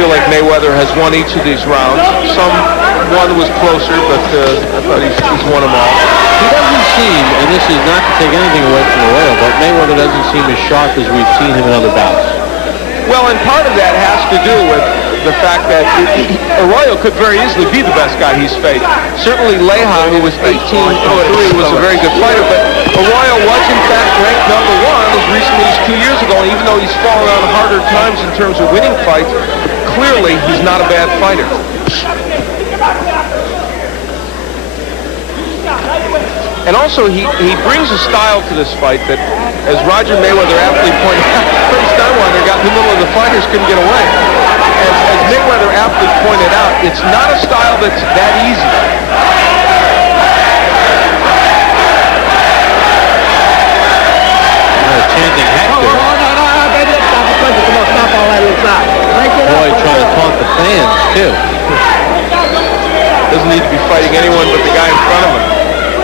feel like Mayweather has won each of these rounds. One was closer, but I thought he's won them all. He doesn't seem, and this is not to take anything away from Arroyo, but Mayweather doesn't seem as sharp as we've seen him in other bouts. Well, and part of that has to do with the fact that Arroyo could very easily be the best guy he's faced. Certainly Leija, who was 18-3, was a very good fighter, but Arroyo was in fact ranked #1 as recently as 2 years ago, and even though he's fallen on harder times in terms of winning fights, clearly he's not a bad fighter. And also, he brings a style to this fight that, as Roger Mayweather aptly pointed out, Freddie Steinweiler got in the middle of the fighters, couldn't get away. As Mayweather aptly pointed out, it's not a style that's that easy. Chanting Hector. Boy, trying to taunt the fans, too. Doesn't need to be fighting anyone but the guy in front of him.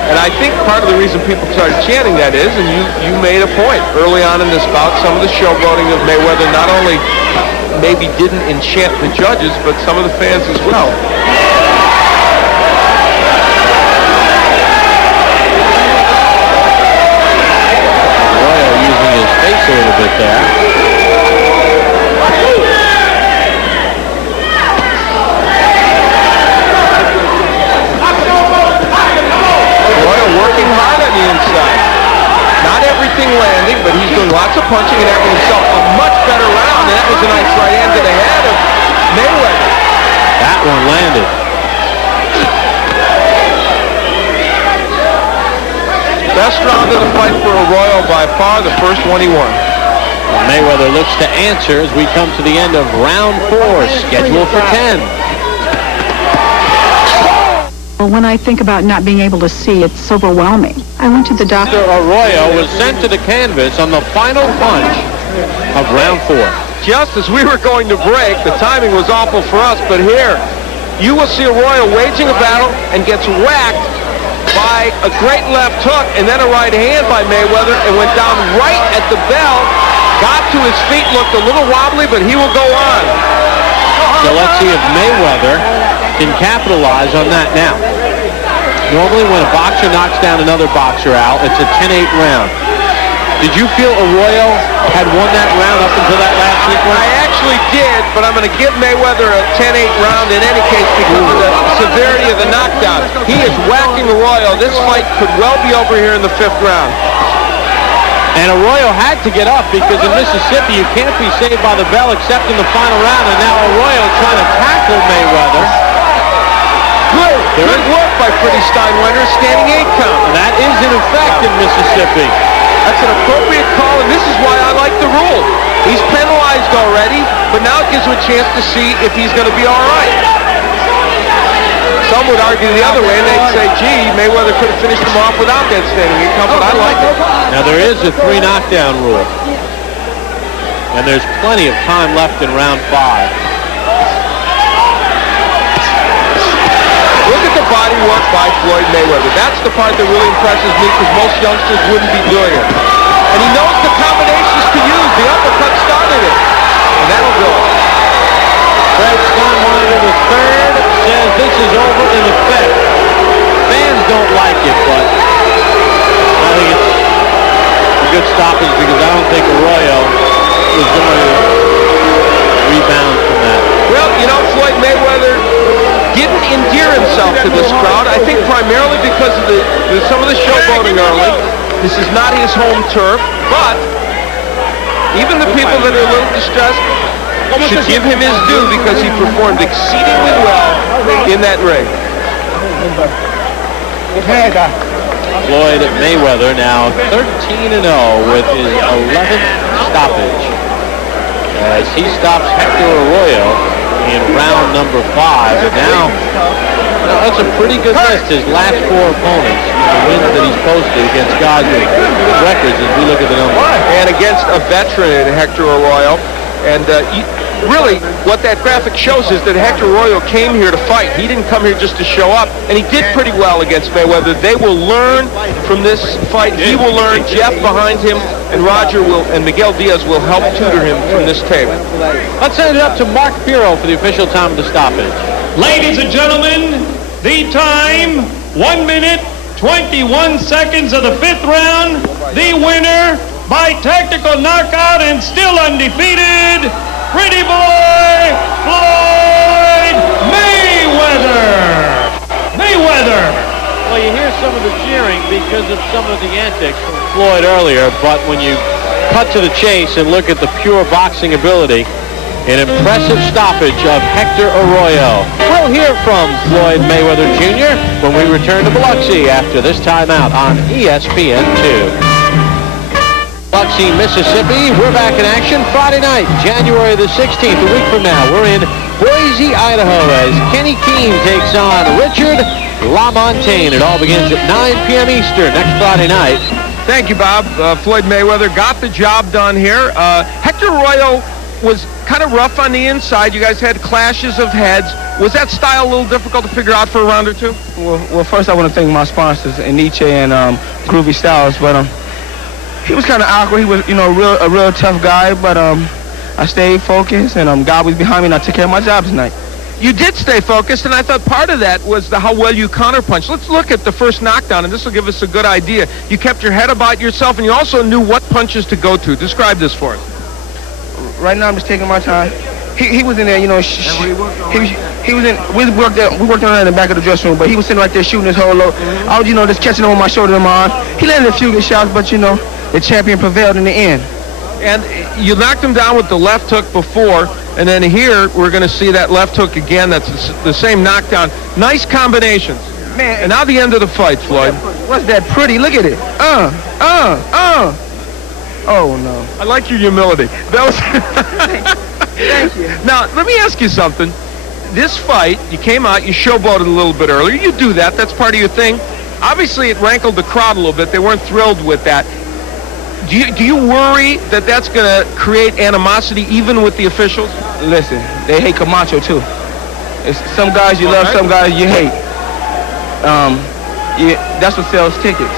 And I think part of the reason people started chanting that is, and you made a point early on in this bout, some of the showboating of Mayweather not only maybe didn't enchant the judges, but some of the fans as well. Arroyo using his face a little bit there. Working hard on the inside. Not everything landing, but he's doing lots of punching and having himself a much better round. And that was a nice right hand to the head of Mayweather. That one landed. Best round of the fight for Arroyo by far, the first one he won. Mayweather looks to answer as we come to the end of round 4, scheduled for 10. Well, when I think about not being able to see, it's overwhelming. I went to the doctor. Arroyo was sent to the canvas on the final punch of round 4. Just as we were going to break, the timing was awful for us, but here, you will see Arroyo waging a battle and gets whacked by a great left hook and then a right hand by Mayweather and went down right at the bell, got to his feet, looked a little wobbly, but he will go on. So let's see if Mayweather can capitalize on that now. Normally when a boxer knocks down another boxer out, it's a 10-8 round. Did you feel Arroyo had won that round up until that last sequence? I actually did, but I'm going to give Mayweather a 10-8 round in any case because of the severity of the knockdown. He is whacking Arroyo. This fight could well be over here in the 5th round. And Arroyo had to get up because in Mississippi you can't be saved by the bell except in the final round. And now Arroyo trying to tackle Mayweather. Good work by Freddie Steinweiler, standing 8 count. And that is in effect in Mississippi. That's an appropriate call, and this is why I like the rule. He's penalized already, but now it gives him a chance to see if he's going to be all right. Some would argue the other way, and they'd say, gee, Mayweather could have finished him off without that standing 8 count, but I like it. Now there is a 3 knockdown rule. And there's plenty of time left in round 5. Look at the body work by Floyd Mayweather. That's the part that really impresses me because most youngsters wouldn't be doing it. And he knows the combinations to use. The uppercut started it. And that'll do it. Fred Steinweiler III says this is over in effect. Fans don't like it, but I think it's a good stoppage because I don't think Arroyo is going to rebound from that. Well, you know, Floyd Mayweather didn't endear himself to this crowd. I think primarily because of some of the showboating early. This is not his home turf, but even the people that are a little distressed should give him his due because he performed exceedingly well in that ring. Floyd Mayweather now 13-0 with his 11th stoppage as he stops Hector Arroyo in round number 5. And now that's a pretty good list. His last 4 opponents, the wins that he's posted against guys with records as we look at the numbers. And against a veteran in Hector Arroyo. And really, what that graphic shows is that Hector Arroyo came here to fight. He didn't come here just to show up, and he did pretty well against Mayweather. They will learn from this fight. He will learn. Jeff behind him, and Roger will, and Miguel Diaz will help tutor him from this tape. Let's send it up to Mark Piro for the official time of the stoppage. Ladies and gentlemen, the time, 1 minute, 21 seconds of the 5th round. The winner by technical knockout and still undefeated, pretty boy, Floyd Mayweather. Well, you hear some of the cheering because of some of the antics from Floyd earlier, but when you cut to the chase and look at the pure boxing ability, an impressive stoppage of Hector Arroyo. We'll hear from Floyd Mayweather Jr. when we return to Biloxi after this timeout on ESPN2. Biloxi, Mississippi. We're back in action Friday night, January the 16th, a week from now. We're in Boise, Idaho, as Kenny Keene takes on Richard LaMontagne. It all begins at 9 p.m. Eastern next Friday night. Thank you, Bob. Floyd Mayweather got the job done here. Hector Arroyo was kind of rough on the inside. You guys had clashes of heads. Was that style a little difficult to figure out for a round or two? Well, first I want to thank my sponsors, Nietzsche and Groovy Styles, but he was kind of awkward. He was, a real tough guy, but I stayed focused, and God was behind me, and I took care of my job tonight. You did stay focused, and I thought part of that was how well you counterpunched. Let's look at the first knockdown, and this will give us a good idea. You kept your head about yourself, and you also knew what punches to go to. Describe this for us. Right now I'm just taking my time. He was in there, he was in. We worked on it in the back of the dressing room, but he was sitting right there shooting his whole load. I was, just catching him on my shoulder and my arm. He landed a few good shots, but the champion prevailed in the end. And you knocked him down with the left hook before, and then here we're going to see that left hook again. That's the same knockdown. Nice combinations. Man, and now the end of the fight, Floyd. What's that pretty? Look at it. Oh, no. I like your humility. That was Thank you. Now, let me ask you something. This fight, you came out, you showboated a little bit earlier. You do that. That's part of your thing. Obviously, it rankled the crowd a little bit. They weren't thrilled with that. Do you worry that that's going to create animosity even with the officials? Listen, they hate Camacho, too. It's some guys you love, some guys you hate. That's what sells tickets.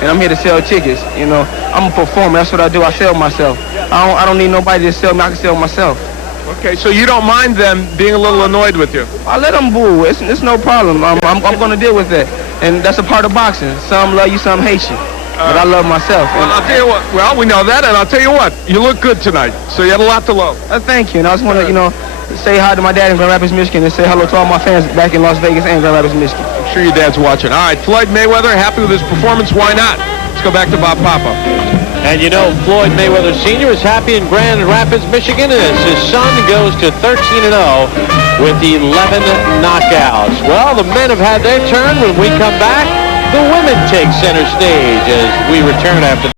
And I'm here to sell tickets. I'm a performer. That's what I do. I sell myself. I don't need nobody to sell me. I can sell myself. Okay, so you don't mind them being a little annoyed with you? I let them boo. It's no problem. I'm going to deal with that. And that's a part of boxing. Some love you, some hate you. But I love myself. Well, I'll tell you what. Well, we know that, and I'll tell you what. You look good tonight. So you had a lot to love. Thank you. And I just want to, say hi to my dad in Grand Rapids, Michigan, and say hello to all my fans back in Las Vegas and Grand Rapids, Michigan. I'm sure your dad's watching. All right, Floyd Mayweather, happy with his performance. Why not? Let's go back to Bob Papa. And Floyd Mayweather Sr. is happy in Grand Rapids, Michigan, as his son goes to 13-0 with 11 knockouts. Well, the men have had their turn. When we come back, the women take center stage as we return after